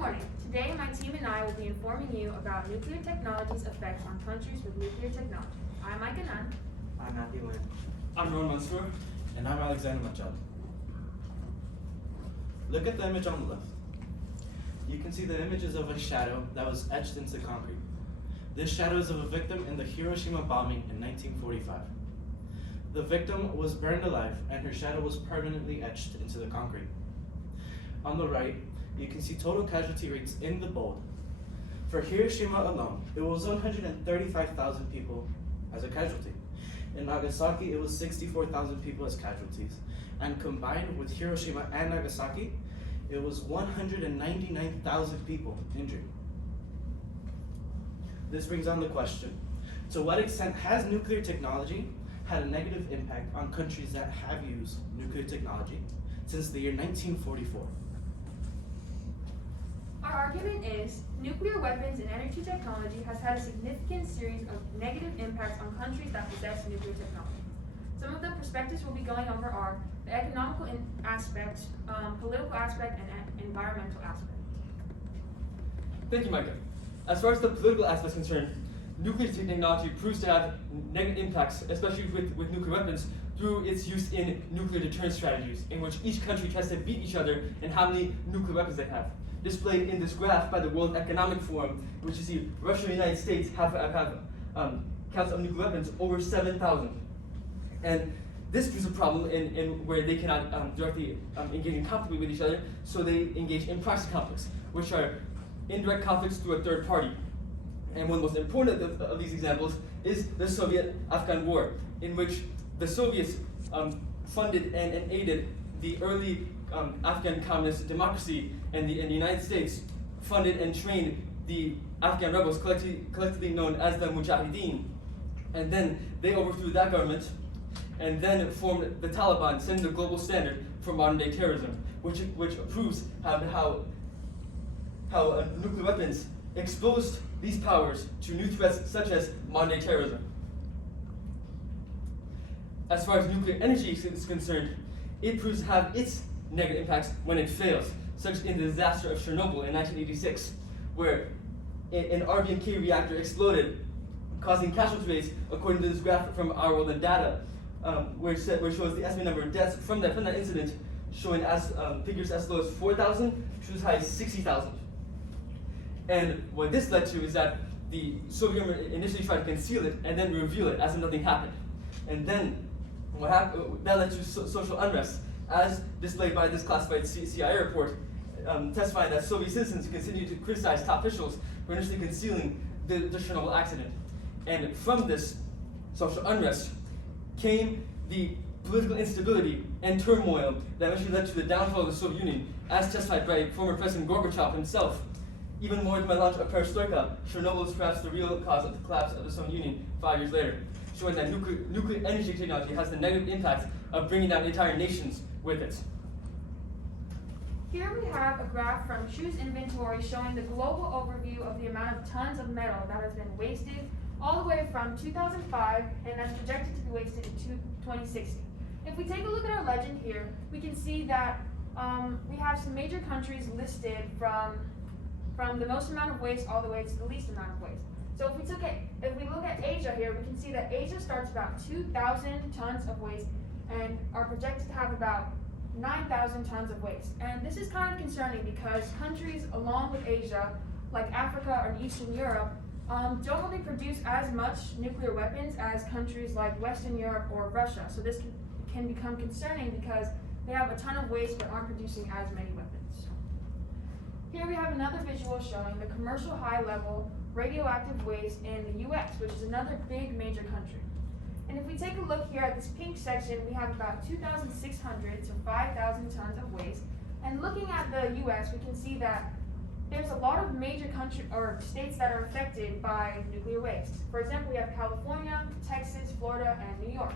morning. Today, my team and I will be informing you about nuclear technology's effects on countries with nuclear technology. I'm Mike Anand. I'm Matthew Lynn. I'm Ron Mansour. And I'm Alexander Machado. Look at the image on the left. You can see the images of a shadow that was etched into concrete. This shadow is of a victim in the Hiroshima bombing in 1945. The victim was burned alive and her shadow was permanently etched into the concrete. On the right, you can see total casualty rates in the bold. For Hiroshima alone, it was 135,000 people as a casualty. In Nagasaki, it was 64,000 people as casualties. And combined with Hiroshima and Nagasaki, it was 199,000 people injured. This brings on the question, to what extent has nuclear technology had a negative impact on countries that have used nuclear technology since the year 1944? Our argument is nuclear weapons and energy technology has had a significant series of negative impacts on countries that possess nuclear technology. Some of the perspectives we'll be going over are the economical aspect, political aspect, and environmental aspect. Thank you, Micah. As far as the political aspect is concerned, nuclear technology proves to have negative impacts, especially with nuclear weapons, through its use in nuclear deterrence strategies, in which each country tries to beat each other in how many nuclear weapons they have. Displayed in this graph by the World Economic Forum, which you see Russia and the United States have counts of nuclear weapons over 7,000. And this is a problem in where they cannot directly engage in conflict with each other, so they engage in proxy conflicts, which are indirect conflicts through a third party. And one of the most important of these examples is the Soviet-Afghan War, in which the Soviets funded and aided the early Afghan communist democracy, and the United States funded and trained the Afghan rebels, collectively known as the Mujahideen. And then they overthrew that government, and then formed the Taliban, setting the global standard for modern-day terrorism, which proves how nuclear weapons exposed these powers to new threats such as modern-day terrorism. As far as nuclear energy is concerned, it proves to have its negative impacts when it fails, such in the disaster of Chernobyl in 1986, where an RBMK reactor exploded, causing casualty rates, according to this graph from Our World in Data, which shows the estimated number of deaths from that incident, showing figures as low as 4,000 to as high as 60,000. And what this led to is that the Soviet Union initially tried to conceal it and then reveal it as if nothing happened. And then what happened, that led to social unrest, as displayed by this classified CIA report, testifying that Soviet citizens continued to criticize top officials for initially concealing the Chernobyl accident. And from this social unrest came the political instability and turmoil that eventually led to the downfall of the Soviet Union, as testified by former President Gorbachev himself. Even more than the launch of Perestroika, Chernobyl is perhaps the real cause of the collapse of the Soviet Union 5 years later, showing that nuclear energy technology has the negative impact of bringing down entire nations with it. Here we have a graph from Shoes Inventory showing the global overview of the amount of tons of metal that has been wasted all the way from 2005 and that's projected to be wasted in 2060. If we take a look at our legend here, we can see that we have some major countries listed from the most amount of waste all the way to the least amount of waste. So if we look at Asia here, we can see that Asia starts about 2,000 tons of waste and are projected to have about 9,000 tons of waste. And this is kind of concerning because countries along with Asia, like Africa and Eastern Europe, don't really produce as much nuclear weapons as countries like Western Europe or Russia. So this can become concerning because they have a ton of waste but aren't producing as many weapons. Here we have another visual showing the commercial high-level radioactive waste in the US, which is another big major country. And if we take a look here at this pink section, we have about 2,600 to 5,000 tons of waste. And looking at the US, we can see that there's a lot of major states that are affected by nuclear waste. For example, we have California, Texas, Florida, and New York.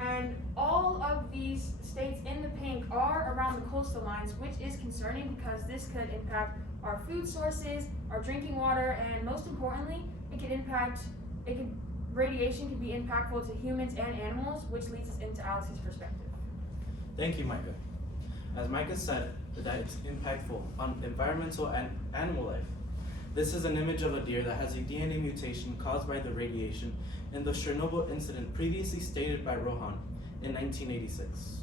And all of these states in the pink are around the coastal lines, which is concerning because this could impact our food sources, our drinking water, and most importantly, radiation can be impactful to humans and animals, which leads us into Alex's perspective. Thank you, Micah. As Micah said, that it's impactful on environmental and animal life. This is an image of a deer that has a DNA mutation caused by the radiation in the Chernobyl incident previously stated by Rohan in 1986.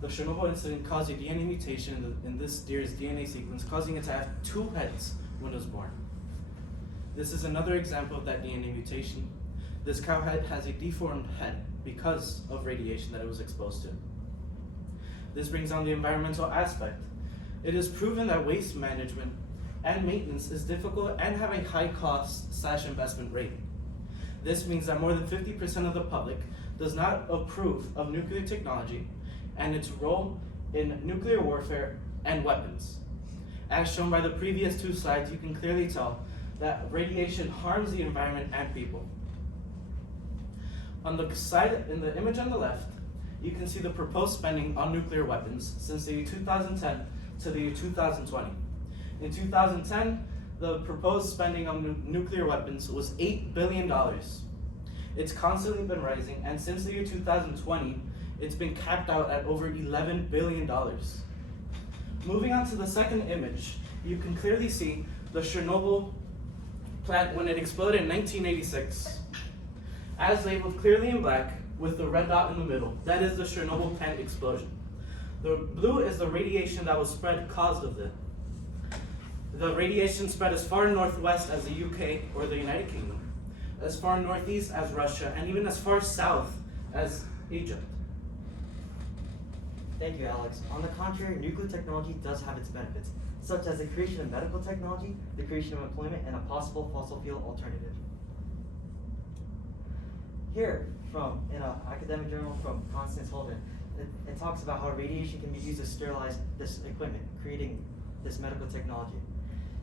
The Chernobyl incident caused a DNA mutation in this deer's DNA sequence, causing it to have 2 heads when it was born. This is another example of that DNA mutation. This cow head has a deformed head because of radiation that it was exposed to. This brings on the environmental aspect. It is proven that waste management and maintenance is difficult and have a high cost/investment rate. This means that more than 50% of the public does not approve of nuclear technology and its role in nuclear warfare and weapons. As shown by the previous 2 slides, you can clearly tell that radiation harms the environment and people. On the side, in the image on the left, you can see the proposed spending on nuclear weapons since the year 2010 to the year 2020. In 2010, the proposed spending on nuclear weapons was $8 billion. It's constantly been rising, and since the year 2020, it's been capped out at over $11 billion. Moving on to the second image, you can clearly see the Chernobyl plant when it exploded in 1986. As labeled clearly in black with the red dot in the middle, that is the Chernobyl plant explosion. The blue is the radiation that was spread caused of it. The radiation spread as far northwest as the UK or the United Kingdom, as far northeast as Russia, and even as far south as Egypt. Thank you, Alex. On the contrary, nuclear technology does have its benefits, such as the creation of medical technology, the creation of employment, and a possible fossil fuel alternative. Here, in an academic journal from Constance Holden, it talks about how radiation can be used to sterilize this equipment, creating this medical technology.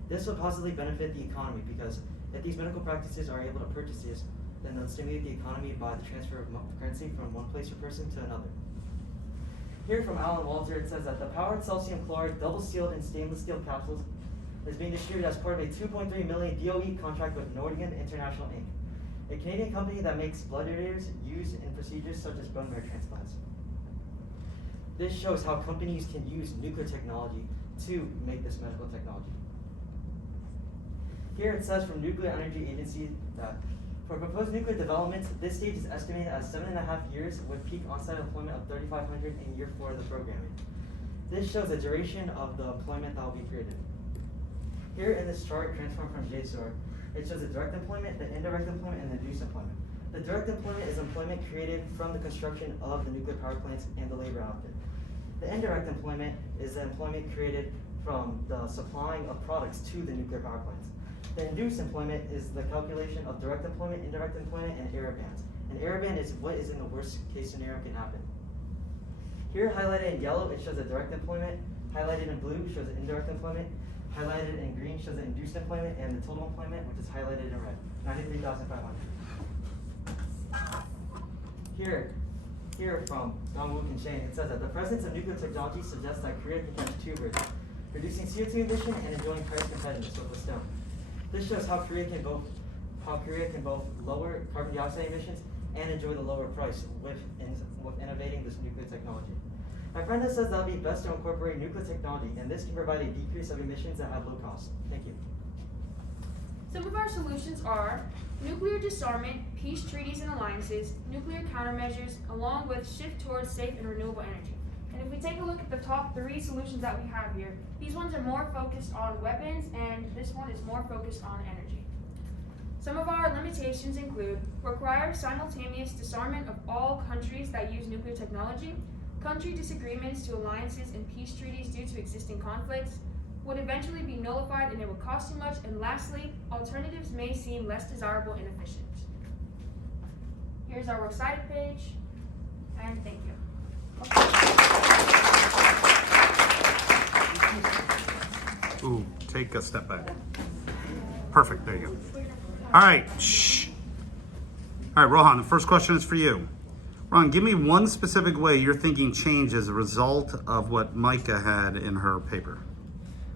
This would possibly benefit the economy because if these medical practices are able to purchase this, then they'll stimulate the economy by the transfer of currency from one place or person to another. Here from Alan Walter, it says that the powered calcium chloride double-sealed in stainless steel capsules is being distributed as part of a $2.3 million DOE contract with Nordigan International Inc., a Canadian company that makes blood irrigators used in procedures such as bone marrow transplants. This shows how companies can use nuclear technology to make this medical technology. Here it says from Nuclear Energy Agency that for proposed nuclear development, this stage is estimated at 7.5 years with peak on-site employment of 3,500 in year 4 of the programming. This shows the duration of the employment that will be created. Here in this chart, transformed from JSOR, it shows the direct employment, the indirect employment, and the induced employment. The direct employment is employment created from the construction of the nuclear power plants and the labor output. The indirect employment is the employment created from the supplying of products to the nuclear power plants. The induced employment is the calculation of direct employment, indirect employment, and error bands. An error band is what is in the worst case scenario can happen. Here highlighted in yellow, it shows the direct employment. Highlighted in blue shows the indirect employment. Highlighted in green shows the induced employment, and the total employment, which is highlighted in red, 93,500. Here from Dongwook and Shane, it says that the presence of nuclear technology suggests that Korea can catch 2 birds, reducing CO2 emission and enjoying price competitiveness with stone. This shows how Korea can both lower carbon dioxide emissions and enjoy the lower price with innovating this nuclear technology. My friend says that it would be best to incorporate nuclear technology, and this can provide a decrease of emissions that have low cost. Thank you. Some of our solutions are nuclear disarmament, peace treaties and alliances, nuclear countermeasures, along with shift towards safe and renewable energy. And if we take a look at the top 3 solutions that we have here, these ones are more focused on weapons, and this one is more focused on energy. Some of our limitations include require simultaneous disarmament of all countries that use nuclear technology, country disagreements to alliances and peace treaties due to existing conflicts, would eventually be nullified and it would cost too much, and lastly, alternatives may seem less desirable and efficient. Here's our works cited page, and thank you. Ooh, take a step back. Perfect, there you go. All right, shh. All right, Rohan, the first question is for you. Rohan, give me one specific way your thinking changed as a result of what Micah had in her paper.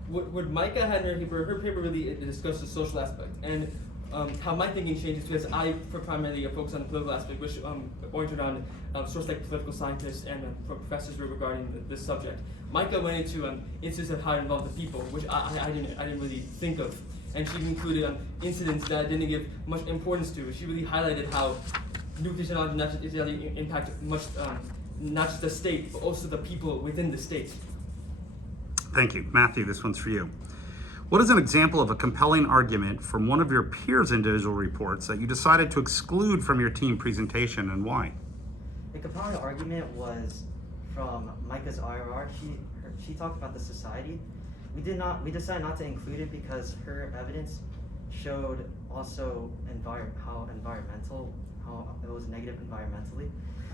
What Micah had in her paper really discussed the social aspect. And how my thinking changes because I primarily focus on the political aspect, which oriented around sources like political scientists and professors regarding this subject. Micah went into instances of how it involved the people, which I didn't really think of, and she included incidents that didn't give much importance to. She really highlighted how nuclear technology not just impact much not just the state, but also the people within the state. Thank you. Matthew, this one's for you. What is an example of a compelling argument from one of your peers' individual reports that you decided to exclude from your team presentation, and why? The compelling argument was from Micah's IRR. She talked about the society. We decided not to include it because her evidence showed also how it was negative environmentally.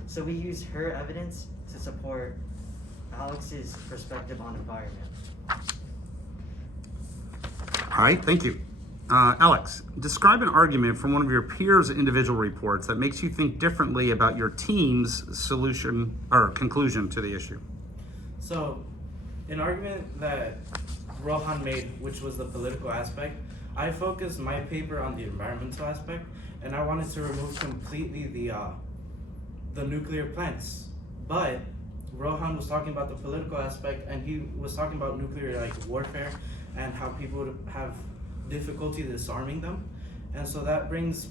So we used her evidence to support Alex's perspective on environment. All right, thank you. Alex, describe an argument from one of your peers' individual reports that makes you think differently about your team's solution or conclusion to the issue. So, an argument that Rohan made, which was the political aspect, I focused my paper on the environmental aspect, and I wanted to remove completely the nuclear plants. But Rohan was talking about the political aspect, and he was talking about nuclear warfare and how people would have difficulty disarming them. And so that brings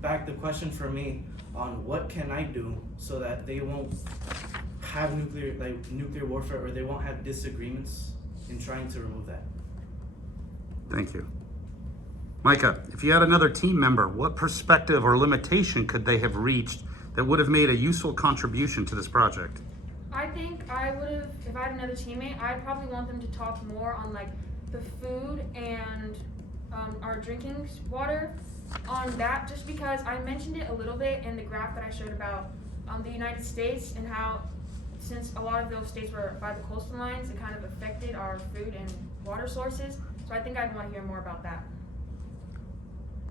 back the question for me on what can I do so that they won't have nuclear warfare, or they won't have disagreements in trying to remove that. Thank you. Micah, if you had another team member, what perspective or limitation could they have reached that would have made a useful contribution to this project? I think I would have, if I had another teammate, I'd probably want them to talk more on the food and our drinking water on that, just because I mentioned it a little bit in the graph that I showed about the United States and how, since a lot of those states were by the coastal lines, it kind of affected our food and water sources. So I think I'd want to hear more about that.